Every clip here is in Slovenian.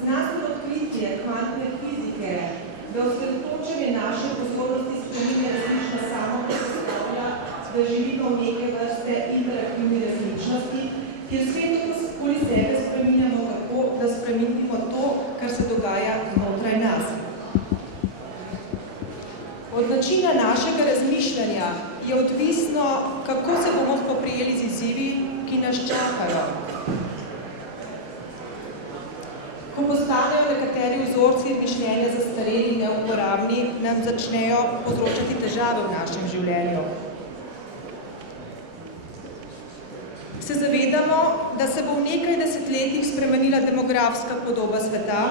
Znanstveno odkritje kvantne fizike, da osredotočenje naše pozornosti spreminja resnično samo predstavlja, da živimo v neke vrste interaktivne resničnosti, ki v svetu okoli sebe spreminjamo tako, da spremenimo to, kar se dogaja znotraj nas. Od načina našega razmišljanja je odvisno, kako se bomo spoprijeli z izzivi, ki nas čakajo. Ko postanejo nekateri vzorci mišljenja zastareli in neuporabni, nam začnejo povzročati težave v našem življenju. Se zavedamo, da se bo v nekaj desetletjih spremenila demografska podoba sveta,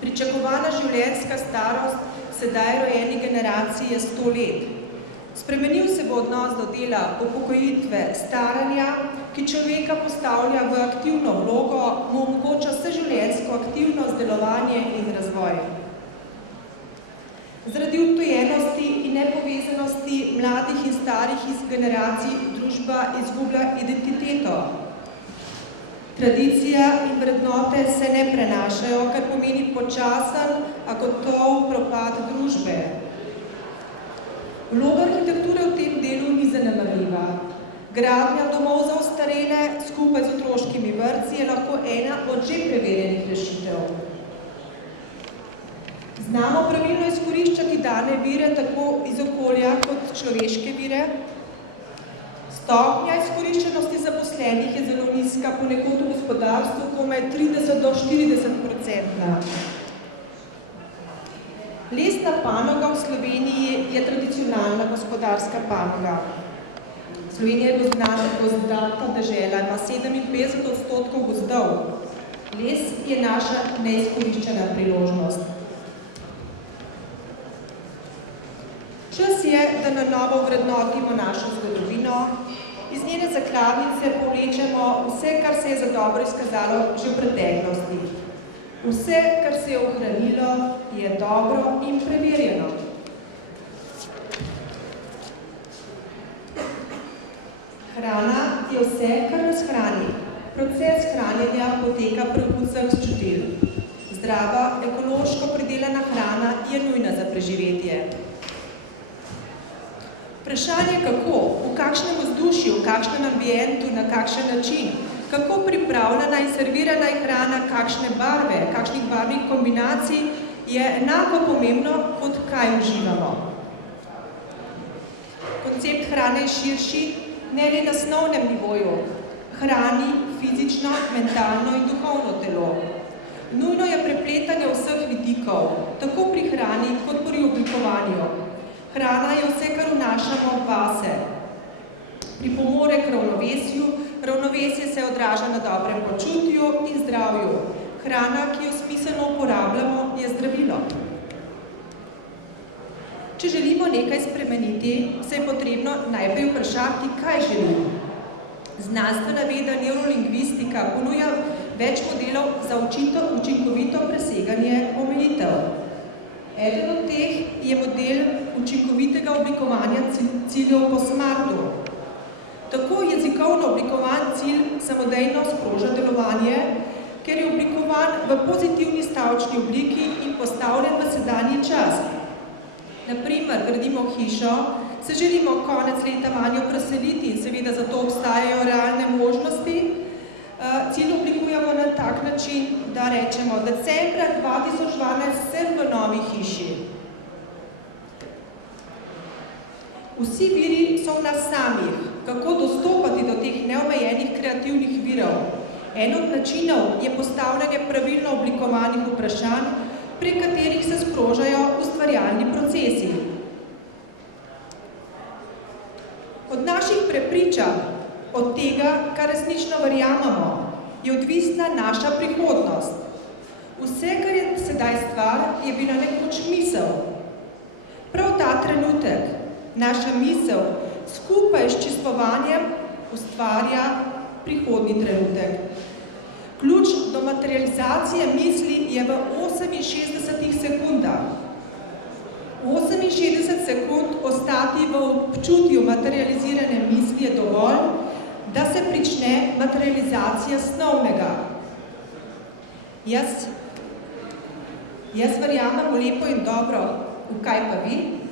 pričakovana življenjska starost sedaj rojeni generaciji je 100 let. Spremenil se bo odnos do dela, upokojitve, staranja, ki človeka postavlja v aktivno vlogo, mu omogoča vseživljenjsko aktivnost, delovanje in razvoj. Zaradi odtujenosti in nepovezanosti mladih in starih iz generacij družba izgublja identiteto. Tradicija in vrednote se ne prenašajo, kar pomeni počasen, a gotov propad družbe. Vloga arhitekture v tem delu ni zanemarljiva. Gradnja domov za ostarele skupaj z otroškimi vrtci je lahko ena od že preverjenih rešitev. Znamo pravilno izkoriščati dane vire tako iz okolja kot človeške vire. Stopnja izkoriščenosti zaposlenih je zelo nizka, ponekod v gospodarstvu komaj 30 do 40%. Lesna panoga v Sloveniji je tradicionalna gospodarska panoga. Slovenija je gozdnata dežela, ima 57% gozdov. Les je naša neizkoriščena priložnost. Čas je, da na novo vrednotimo našo zgodovino, iz njene zakladnice povlečemo vse, kar se je za dobro izkazalo že v preteklosti. Vse, kar se je ohranilo, je dobro in preverjeno. Hrana je vse, kar nas hrani. Proces hranjenja poteka predvsem s čutil. Zdrava, ekološko pridelana hrana je nujna za preživetje. Vprašanje kako, v kakšnem vzdušju, v kakšnem ambientu, na kakšen način, kako pripravljena in servirana je hrana, kakšne barve, kakšnih barvnih kombinacij, je enako pomembno, kot kaj uživamo. Koncept hrane je širši, ne le na snovnem nivoju. Hrani fizično, mentalno in duhovno telo. Nujno je prepletanje vseh vidikov, tako pri hrani kot pri oblikovanju. Hrana je vse, kar vnašamo vase. Pripomore k ravnovesju, ravnovesje se odraža na dobrem počutju in zdravju. Hrana, ki jo smiselno uporabljamo, je zdravilo. Če želimo nekaj spremeniti, se je potrebno najprej vprašati, kaj želimo. Znanstvena veda neurolingvistika ponuja več modelov za učinkovito preseganje omejitev. Eden od teh je model učinkovitega oblikovanja ciljev po smartu. Tako jezikovno oblikovan cilj samodejno sproža delovanje, ker je oblikovan v pozitivni stavčni obliki in postavljen v sedanji čas. Naprimer, gradimo hišo, se želimo konec leta vanjo preseliti in seveda zato obstajajo realne možnosti. Cilj oblikujemo na tak način, da rečemo, decembra 2012 sem v novi hiši. Vsi viri so v nas samih. Kako dostopati do teh neomejenih kreativnih virov? En od načinov je postavljanje pravilno oblikovanih vprašanj, prek katerih se sprožajo ustvarjalni procesi. Od naših prepričanj, od tega, kar resnično verjamemo, je odvisna naša prihodnost. Vse, kar je sedaj stvar, je bila nekoč misel. Prav ta trenutek, naša misel, skupaj s čistvovanjem, ustvarja prihodnji trenutek. Ključ do materializacije misli je v 68 sekundah. 68 sekund ostati v občutju materializirane misli je dovolj, da se prične materializacija snovnega. Jaz verjamem v lepo in dobro, v kaj pa vi?